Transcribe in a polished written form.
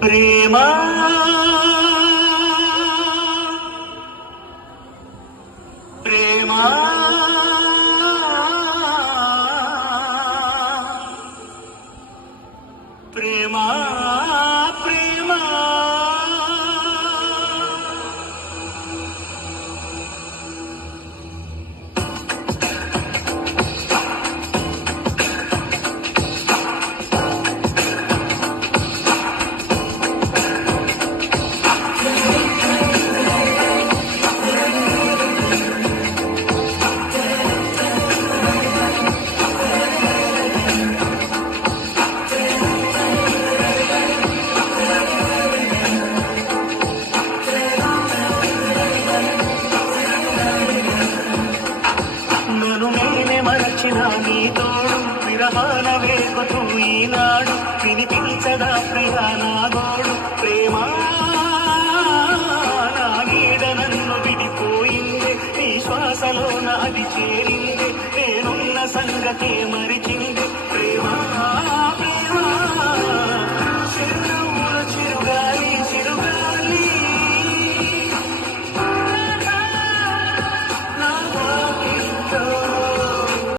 ప్రేమా ప్రేమా ప్రేమా ప్రేమా నీ తోడు విరహాన వేగుతూ ఈనాడు వినిపించదా ప్రియా నా గోడు ప్రేమా నా నీడ నన్ను విడిపోయింది నీ శ్వాసలో నాది చేరింది నేనున్న సంగతే మరి